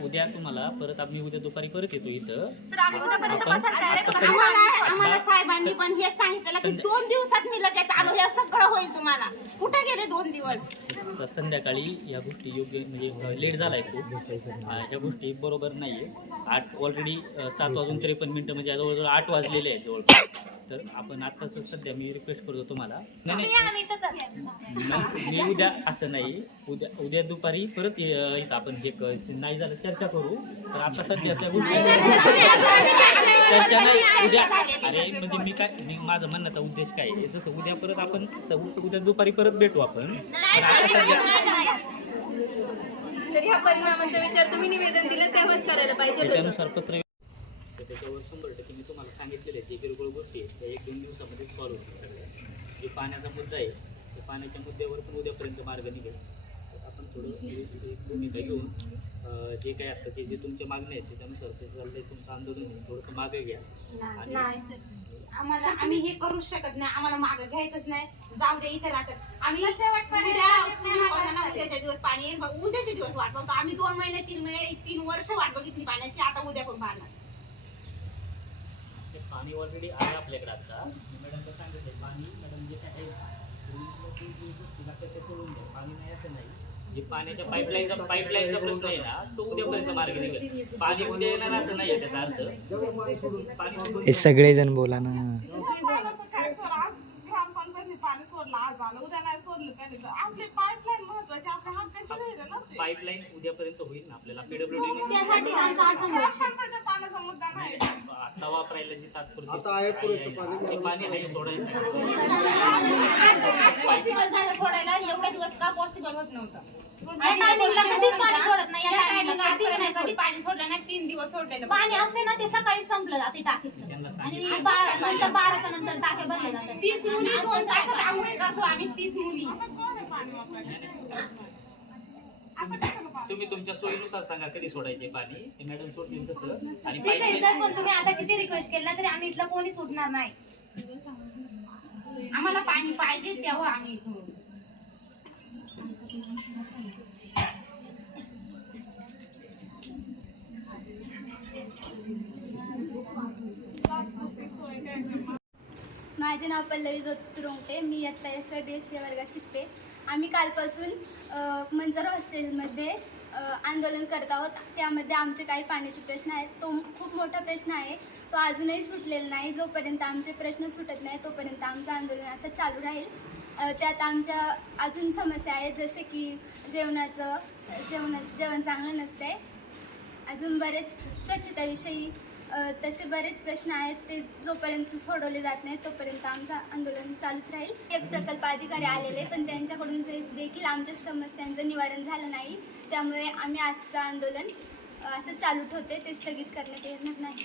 उद्या तुम्हाला परत आम्ही उद्या दुपारी परत येतो इथं. आम्हाला साहेबांनी पण हे सांगितलं की 2 दिवसात मी लगेच आलो, हे सगळं होईल तुम्हाला. कुठे गेले 2 दिवस? संध्याकाळी या गोष्टी योग्य म्हणजे लेट झालाय खूप. ह्या गोष्टी बरोबर नाहीये. 8 ऑलरेडी 7:53 म्हणजे जवळजवळ 8 वाजलेले आहेत जवळपास. तर आपण आत्ताच सध्या मी रिक्वेस्ट करतो तुम्हाला. नाही मी उद्या असं नाही, उद्या दुपारी परत इथं आपण हे नाही झालं चर्चा करू. तर आता सध्याच्या गोष्टी चर्चा नाही उद्या. अरे म्हणजे मी माझं म्हणण्याचा उद्देश काय आहे, जसं उद्या परत आपण उद्या दुपारी परत भेटू आपण. तर ह्या परिणामांचा विचार तुम्ही निवेदन दिलं तेव्हाच करायला पाहिजे. त्यानुसार पत्र त्याच्यावर 100% मी तुम्हाला सांगितलेले आहेत. जे किरकोळ गोष्टी आहेत त्या 1-2 दिवसामध्ये सॉल्व्ह होतील सगळ्या. जे पाण्याचा मुद्दा आहे त्या पाण्याच्या मुद्द्यावर पण उद्यापर्यंत मार्ग निघेल. आपण थोडं भूमिका घेऊन जे काही आता जे तुमच्या मागण्या आहेत त्याच्यानुसार ते चाललंय तुमचं आंदोलन थोडंसं मागे घ्या. आम्हाला आम्ही हे करू शकत नाही, आम्हाला मागं घ्यायचंच नाही. जाऊ दे इथे राहतात आम्ही. उद्याच्या दिवस पाणी येईल, उद्याचे दिवस वाट बघतो आम्ही. 2 महिने 3 महिने 3 वर्ष वाट बघितली पाण्याची. आता उद्या पण पाहणार. पाणी ऑलरेडी आहे आपल्याकडे. आता मॅडमला सांगितलं पाणी मॅडम जे काय सोडून द्या. पाणी नाही असं नाही. जे पाण्याच्या पाईपलाईनचा प्रश्न आहे ना तो उद्यापर्यंत मार्ग निघेल. पाणी उद्या येणार असं नाही आहे त्याचा अर्थ. हे सगळेजण बोला ना. पाणी सोडलं आज आलं, उद्या नाही सोडलं त्याने. तर आपली पाईपलाईन महत्वाची, आपल्या हक्काची नाही ना. पाईपलाईन उद्यापर्यंत होईल ना आपल्याला. पीडब्ल्यूडी पाण्याचा मुद्दा नाही. आता वापरायला जी तात्पुरती पॉसिबल झालं सोडायला. एवढे दिवस का पॉसिबल होत नव्हतं. कधी पाणी सोडलं नाही. 3 दिवस सोडलेलं पाणी असते ना ते सकाळी संपलं जाते टाकीतलं. आणि नंतर 12च्या नंतर टाक्या भरल्या जातात. 30 मुली 2 तासात आंघोळी करतो आम्ही. 30 मुली. तुम्ही तुमच्या सोयीनुसार सांगा कधी सोडायचे पाणी. ते मॅडम सोडतील तसं. आणि ठीक आहे सर, पण तुम्ही आता किती रिक्वेस्ट केला तरी आम्ही इथलं कोणी सुटणार नाही. आम्हाला पाणी पाहिजे तेव्हा आम्ही इथून. माझे नाव पल्लवी जोतुरंगटे. मी इयत्ता SY BSc वर्गात शिकते. आम्ही कालपासून मंजर हॉस्टेलमध्ये आंदोलन करत आहोत. त्यामध्ये आमचे काही पाण्याचे प्रश्न आहेत. तो खूप मोठा प्रश्न आहे. तो अजूनही सुटलेला नाही. जोपर्यंत आमचे प्रश्न सुटत नाही तोपर्यंत आमचं आंदोलन असं चालू राहील. त्यात आमच्या अजून समस्या आहेत, जसे की जेवण चांगलं नसते. अजून बरेच स्वच्छतेविषयी तसे बरेच प्रश्न आहेत. ते जोपर्यंत सोडवले जात नाही तोपर्यंत आमचं आंदोलन चालूच राहील. एक प्रकल्प अधिकारी आलेले पण त्यांच्याकडून देखील आमच्या समस्यांचं निवारण झालं नाही. त्यामुळे आम्ही आजचं आंदोलन असं चालू ठेवते. ते स्थगित करण्यात येणार नाही.